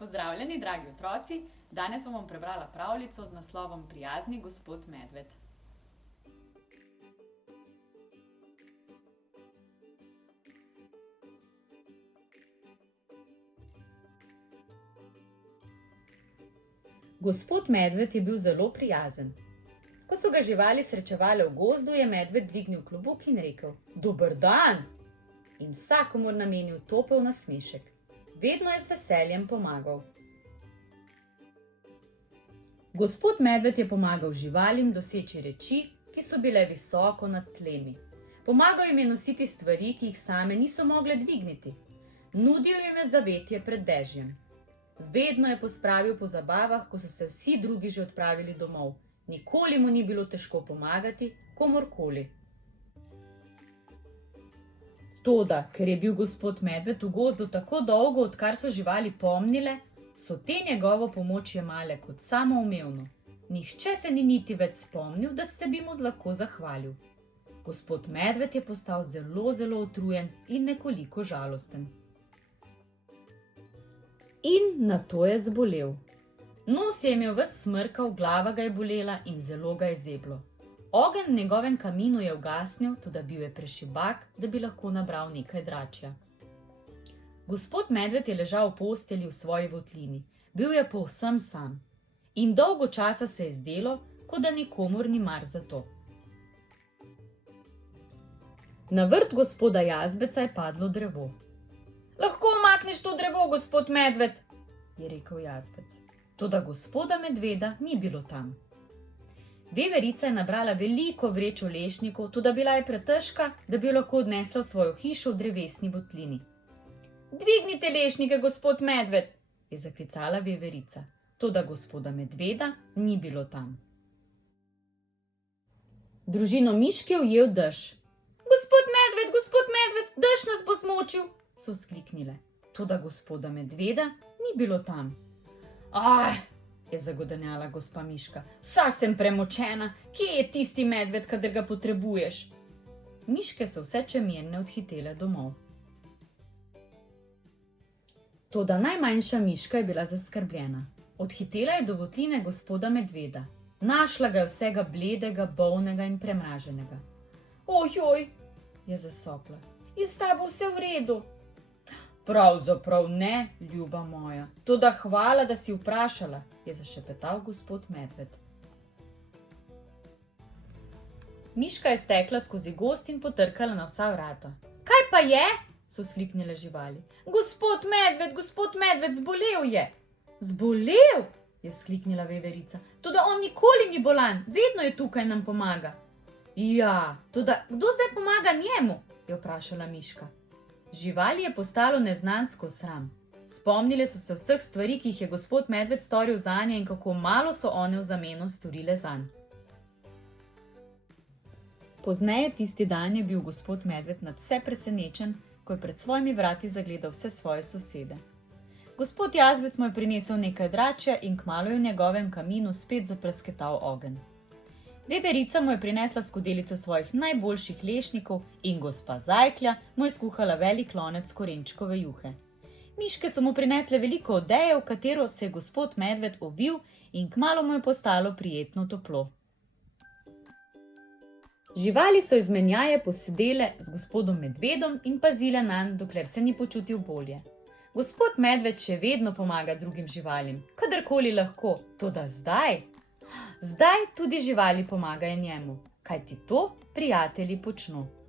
Pozdravljeni, dragi otroci! Danes vam bom prebrala pravljico z naslovom Prijazni gospod medved. Gospod medved je bil zelo prijazen. Ko so ga živali srečevale v gozdu, je medved dvignil klobuk in rekel: "Dober dan!" In vsakomur namenil topel nasmešek. Vedno je z veseljem pomagal. Gospod medved je pomagal živalim doseči reči, ki so bile visoko nad tlemi. Pomagal jim je nositi stvari, ki jih same niso mogle dvigniti. Nudil jim je zavetje pred dežjem. Vedno je pospravil po zabavah, ko so se vsi drugi že odpravili domov. Nikoli mu ni bilo težko pomagati komurkoli. Toda, ker je bil gospod medved v gozdu tako dolgo, odkar so živali pomnile, so te njegovo pomoč jemale kot samoumevno. Nihče se ni niti več spomnil, da se bi mu lahko zahvalil. Gospod medved je postal zelo utrujen in nekoliko žalosten. In nato je zbolel. Nos je imel ves smrkav, glava ga je bolela in zelo ga je zeblo. Ogenj v njegovem kaminu je ugasnil, toda bil je prešibak, da bi lahko nabral nekaj dračja. Gospod medved je ležal v postelji v svoji votlini. Bil je povsem sam. In dolgo časa se je zdelo, kot da nikomur ni mar za to. Na vrt gospoda Jazbeca je padlo drevo. "Lahko umakneš to drevo, gospod medved," je rekel Jazbec. Toda gospoda medveda ni bilo tam. Veverica je nabrala veliko vrečo lešnikov, toda bila je pretežka, da bi jo lahko odnesla v svojo hišo v drevesni votlini. "Dvignite lešnike, gospod medved," je zaklicala veverica. Toda gospoda medveda ni bilo tam. Družino mišk je ujel dež. Gospod medved, dež nas bo zmočil," so vzkliknile. Toda gospoda medveda ni bilo tam. "Ah!" je zagodrnjala gospa miška. "Vsa sem premočena, kje je tisti medved, kadar ga potrebuješ?" Miške so vse čemerne odhitele domov. Toda najmanjša miška je bila zaskrbljena. Odhitela je do votline gospoda medveda. Našla ga je vsega bledega, bolnega in premraženega. "Ojoj," je zasopla, "je s tabo vse v redu?" "Pravzaprav ne, ljuba moja, toda hvala, da si vprašala," je zašepetal gospod medved. Miška je stekla skozi gozd in potrkala na vsa vrata. "Kaj pa je?" so vzkliknile živali. Gospod medved, zbolel je." "Zbolel?" je vzkliknila veverica. "Toda on nikoli ni bolan, vedno je tukaj, nam pomaga." "Ja, toda kdo zdaj pomaga njemu?" je vprašala miška. Živali je postalo neznansko sram. Spomnile so se vseh stvari, ki jih je gospod medved storil zanje in kako malo so one v zameno storile zanj. Pozneje tisti dan je bil gospod medved nadvse presenečen, ko je pred svojimi vrati zagledal vse svoje sosede. Gospod Jazbec mu je prinesel nekaj dračja in kmalu je v njegovem kaminu spet zaprasketal ogenj. Veverica mu je prinesla skodelico svojih najboljših lešnikov in gospa Zajklja mu je skuhala velik lonec korenčkove juhe. Miške so mu prinesle veliko odeje, v katero se je gospod medved ovil in kmalu mu je postalo prijetno toplo. Živali so izmenjaje posedele z gospodom medvedom in pazile nanj, dokler se ni počutil bolje. Gospod medved še vedno pomaga drugim živalim, kadarkoli lahko, toda zdaj tudi živali pomagajo njemu, kajti to prijatelji počno.